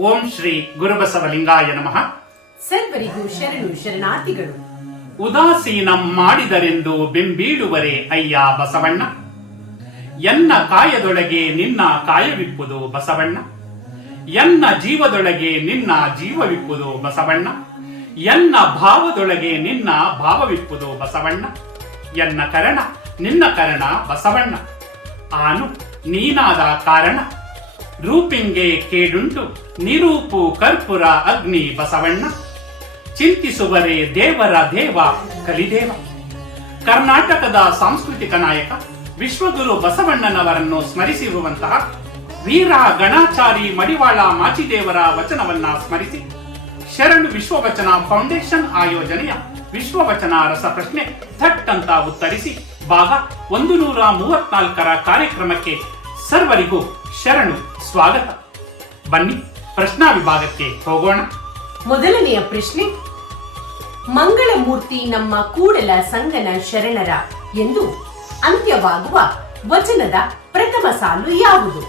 ಓಂ ಶ್ರೀ ಗುರುಬಸವಲಿಂಗಾಯ ನಮಃ. ಸರ್ವರಿಗೂ ಶರಣು ಶರಣಾರ್ಥಿಗಳು. ಉದಾಸೀನಂ ಮಾಡಿದರೆಂದು ಬೆಂಬೀಡುವರೆ ಅಯ್ಯ ಬಸವಣ್ಣ. ಎನ್ನ ಕಾಯದೊಳಗೆ ನಿನ್ನ ಕಾಯವಿಪ್ಪುದು ಬಸವಣ್ಣ. ಎನ್ನ ಜೀವದೊಳಗೆ ನಿನ್ನ ಜೀವವಿಪ್ಪುದು ಬಸವಣ್ಣ. ಎನ್ನ ಭಾವದೊಳಗೆ ನಿನ್ನ ಭಾವವಿಪ್ಪುದು ಬಸವಣ್ಣ. ಎನ್ನ ಕರಣ ನಿನ್ನ ಕರಣ ಬಸವಣ್ಣ. ಆನು ನೀನಾದ ಕಾರಣ ರೂಪಿಂಗೆ ಕೇಡುಂಟು, ನಿರೂಪು ಕರ್ಪುರ ಅಗ್ನಿ ಬಸವಣ್ಣ. ಚಿಂತಿಸುವರೆ ದೇವರ ದೇವ, ಕಲಿದೇವ. ಕರ್ನಾಟಕದ ಸಾಂಸ್ಕೃತಿಕ ನಾಯಕ, ವಿಶ್ವಗುರು ಬಸವಣ್ಣನವರನ್ನು ಸ್ಮರಿಸಿರುವಂತಹ ವೀರ ಗಣಾಚಾರಿ ಮಡಿವಾಳ ಮಾಚಿದೇವರ ವಚನವನ್ನ ಸ್ಮರಿಸಿ, ಶರಣ್ ವಿಶ್ವವಚನ ಫೌಂಡೇಶನ್ ಆಯೋಜನೆಯ ವಿಶ್ವವಚನ ರಸಪ್ರಶ್ನೆ ಥಟ್ ಅಂತ ಉತ್ತರಿಸಿ, ಭಾಗ ಒಂದು ನೂರ ಮೂವತ್ನಾಲ್ಕರ ಕಾರ್ಯಕ್ರಮಕ್ಕೆ ಸರ್ವರಿಗೂ ಶರಣು. ಸ್ವಾಗತ. ಬನ್ನಿ ಪ್ರಶ್ನಾ ವಿಭಾಗಕ್ಕೆ ಹೋಗೋಣ. ಮೊದಲನೆಯ ಪ್ರಶ್ನೆ ಮಂಗಳಮೂರ್ತಿ ನಮ್ಮ ಕೂಡಲ ಸಂಗನ ಶರಣರ ಎಂದು ಅಂತ್ಯವಾಗುವ ವಚನದ ಪ್ರಥಮ ಸಾಲು ಯಾವುದು?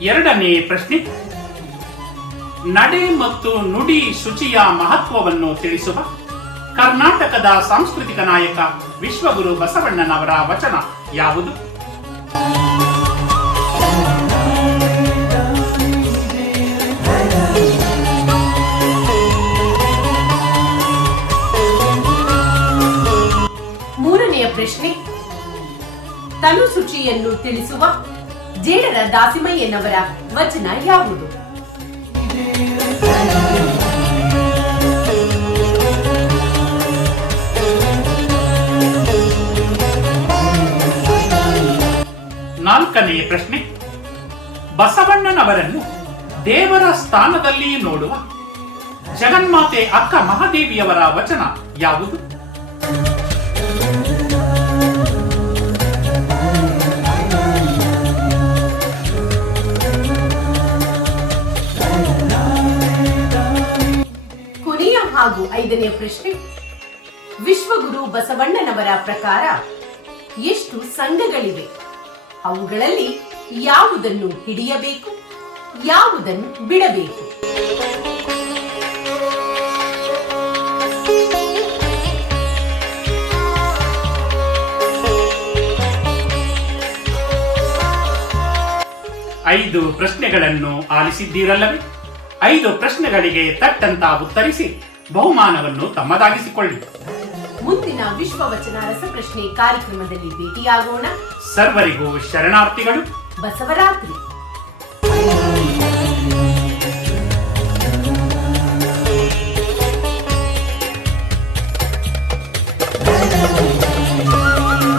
ಎರಡನೇ ಪ್ರಶ್ನೆ ನಡೆ ಮತ್ತು ನುಡಿ ಶುಚಿಯ ಮಹತ್ವವನ್ನು ತಿಳಿಸುವ ಕರ್ನಾಟಕದ ಸಾಂಸ್ಕೃತಿಕ ನಾಯಕ ವಿಶ್ವಗುರು ಬಸವಣ್ಣನವರ ವಚನ ಯಾವುದು? ಮೂರನೆಯ ಪ್ರಶ್ನೆ. ತನು ಶುಚಿಯನ್ನು ತಿಳಿಸುವ ಜೇಡರ ದಾಸಿಮಯ್ಯನವರ ವಚನ ಯಾವುದು? ನಾಲ್ಕನೆಯ ಪ್ರಶ್ನೆ. ಬಸವಣ್ಣನವರನ್ನು ದೇವರ ಸ್ಥಾನದಲ್ಲಿ ನೋಡುವ ಜಗನ್ಮಾತೆ ಅಕ್ಕ ಮಹಾದೇವಿಯವರ ವಚನ ಯಾವುದು? ಹಾಗೂ ಐದನೇ ಪ್ರಶ್ನೆ. ವಿಶ್ವಗುರು ಬಸವಣ್ಣನವರ ಪ್ರಕಾರ ಎಷ್ಟು ಸಂಘಗಳಿವೆ? ಅವುಗಳಲ್ಲಿ ಯಾವುದನ್ನು ಹಿಡಿಯಬೇಕು? ಯಾವುದನ್ನು ಬಿಡಬೇಕು? ಐದು ಪ್ರಶ್ನೆಗಳನ್ನು ಆಲಿಸಿದ್ದೀರಲ್ಲವೇ? ಐದು ಪ್ರಶ್ನೆಗಳಿಗೆ ತಟ್ಟಂತ ಉತ್ತರಿಸಿ. ಬಹುಮಾನವನ್ನು ತಮ್ಮದಾಗಿಸಿಕೊಳ್ಳಿ. ಮುಂದಿನ ವಿಶ್ವವಚನ ರಸಪ್ರಶ್ನೆ ಕಾರ್ಯಕ್ರಮದಲ್ಲಿ ಭೇಟಿಯಾಗೋಣ. ಸರ್ವರಿಗೂ ಶರಣಾರ್ಥಿಗಳು. ಬಸವರಾತ್ರಿ.